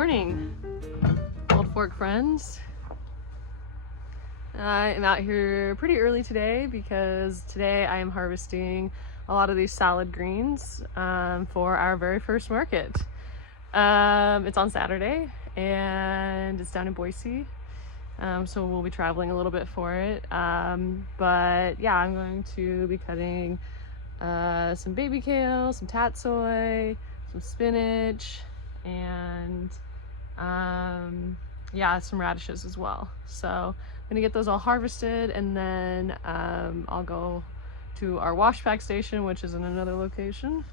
morning, Old Fork friends. I am out here pretty early today because today I am harvesting a lot of these salad greens for our very first market. It's on Saturday and it's down in Boise, so we'll be traveling a little bit for it. But yeah, I'm going to be cutting some baby kale, some tatsoi, some spinach, and yeah, some radishes as well. So I'm gonna get those all harvested, and then I'll go to our wash pack station, which is in another location,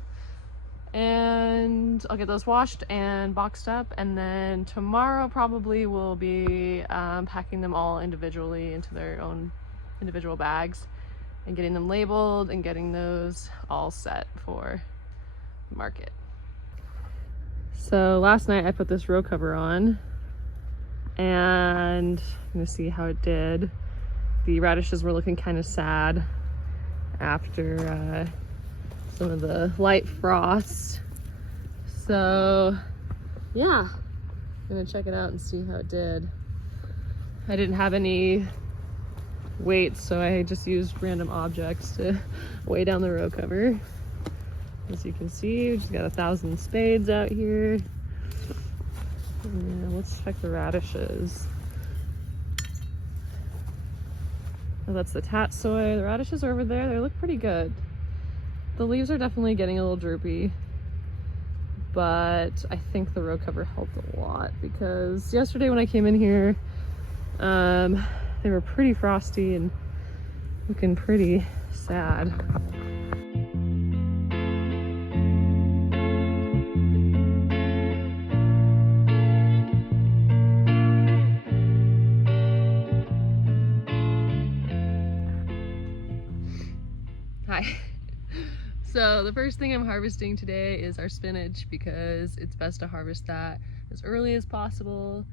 and I'll get those washed and boxed up, and then tomorrow probably we'll be packing them all individually into their own individual bags and getting them labeled and getting those all set for the market. So last night I put this row cover on and I'm gonna see how it did. The radishes were looking kind of sad after some of the light frost. So yeah, I'm gonna check it out and see how it did. I didn't have any weights, so I just used random objects to weigh down the row cover. As you can see, we just got 1,000 spades out here. And let's check the radishes. Oh, that's the tatsoi. The radishes are over there. They look pretty good. The leaves are definitely getting a little droopy, but I think the row cover helped a lot because yesterday when I came in here, they were pretty frosty and looking pretty sad. Hi. So the first thing I'm harvesting today is our spinach because it's best to harvest that as early as possible.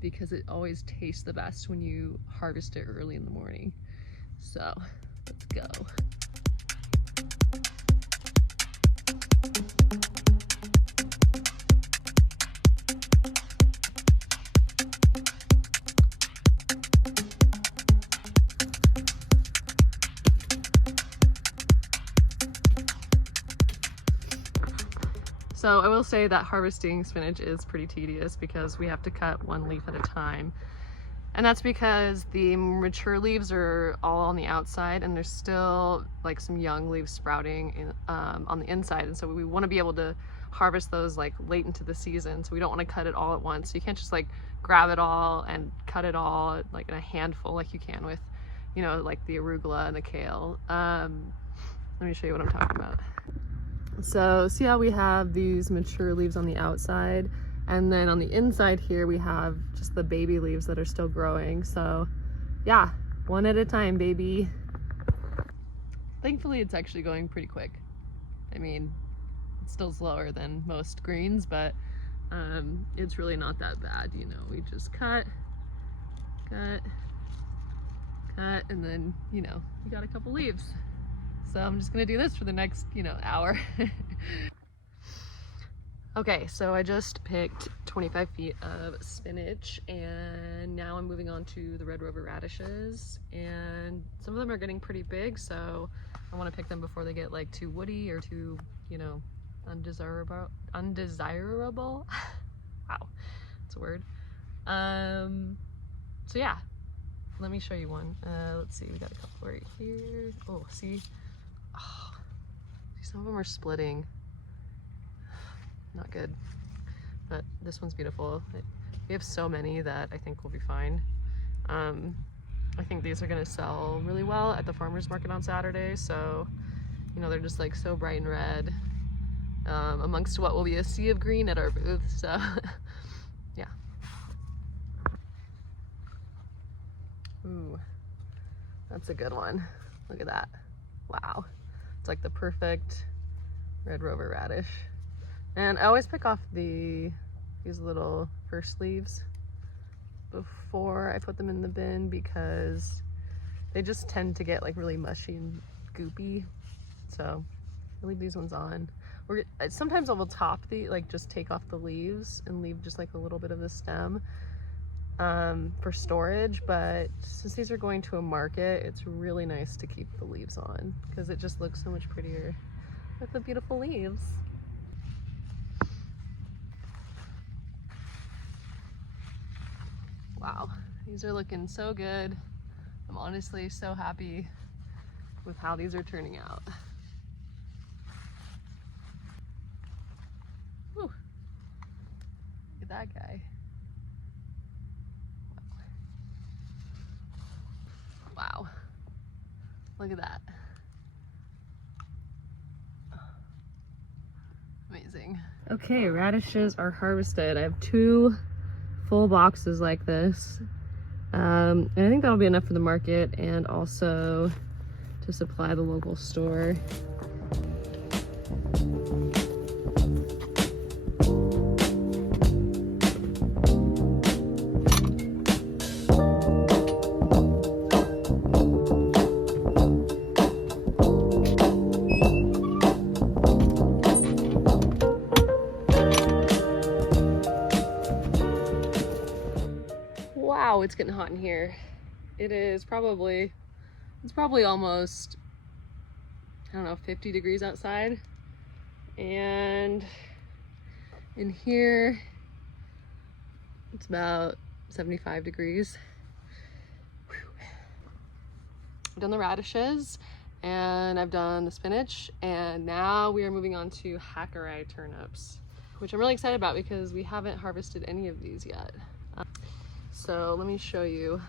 Because it always tastes the best when you harvest it early in the morning. So let's go. So I will say that harvesting spinach is pretty tedious because we have to cut one leaf at a time. And that's because the mature leaves are all on the outside and there's still like some young leaves sprouting on the inside. And so we want to be able to harvest those like late into the season. So we don't want to cut it all at once. So you can't just like grab it all and cut it all like in a handful like you can with, you know, like the arugula and the kale. Let me show you what I'm talking about. So see how we have these mature leaves on the outside, and then on the inside here we have just the baby leaves that are still growing. So yeah, one at a time, baby. Thankfully it's actually going pretty quick. I mean, it's still slower than most greens, but it's really not that bad. You know, we just cut, and then, you know, you got a couple leaves. So I'm just gonna do this for the next, you know, hour. Okay, so I just picked 25 feet of spinach and now I'm moving on to the Red Rover radishes, and some of them are getting pretty big, so I want to pick them before they get like too woody or too, you know, undesirable. Wow, that's a word. So yeah, let me show you one. Let's see, we got a couple right here. Oh, see? Oh, some of them are splitting. Not good, but this one's beautiful. We have so many that I think we'll be fine. I think these are gonna sell really well at the farmer's market on Saturday, so you know, they're just like so bright and red amongst what will be a sea of green at our booth. So yeah. Ooh, that's a good one. Look at that. Wow, it's like the perfect Red Rover radish. And I always pick off these little first leaves before I put them in the bin because they just tend to get like really mushy and goopy. So I leave these ones on. Sometimes I will top like just take off the leaves and leave just like a little bit of the stem for storage, but since these are going to a market, it's really nice to keep the leaves on because it just looks so much prettier with the beautiful leaves. Wow, these are looking so good. I'm honestly so happy with how these are turning out. Whew. Look at that guy. Wow. Look at that. Amazing. Okay, radishes are harvested. I have 2 full boxes like this. And I think that'll be enough for the market and also to supply the local store. Wow, it's getting hot in here. It's probably almost, I don't know, 50 degrees outside. And in here, it's about 75 degrees. I've done the radishes and I've done the spinach, and now we are moving on to Hakurei turnips, which I'm really excited about because we haven't harvested any of these yet. So let me show you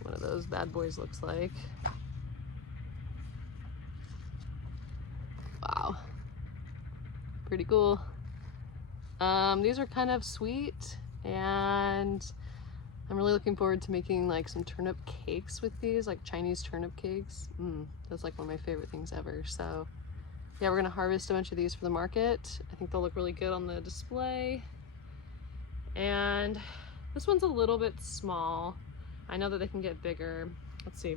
what one of those bad boys looks like. Wow, pretty cool. These are kind of sweet, and I'm really looking forward to making like some turnip cakes with these, like Chinese turnip cakes. That's like one of my favorite things ever. So yeah, we're gonna harvest a bunch of these for the market. I think they'll look really good on the display. And this one's a little bit small. I know that they can get bigger. Let's see.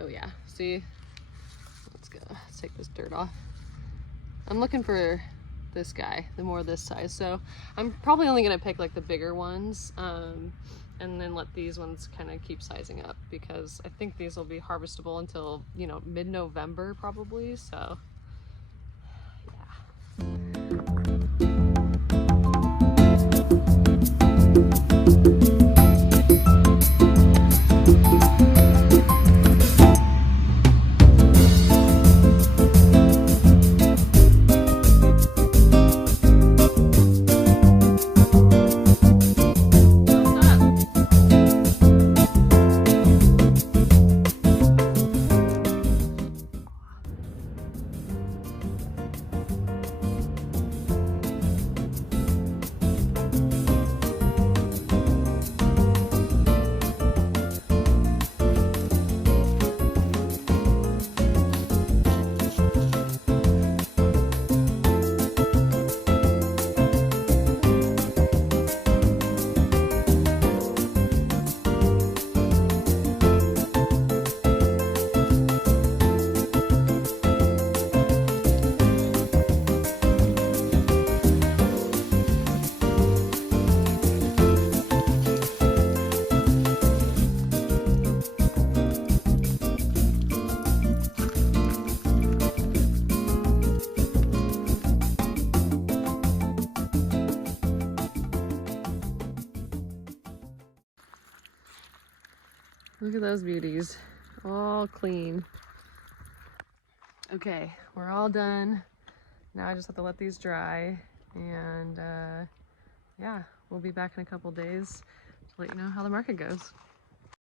Oh yeah, see? Let's take this dirt off. I'm looking for this guy, the more this size. So I'm probably only gonna pick like the bigger ones and then let these ones kind of keep sizing up, because I think these will be harvestable until, you know, mid-November probably. So yeah. Look at those beauties, all clean. Okay, we're all done. Now I just have to let these dry, and yeah, we'll be back in a couple days to let you know how the market goes.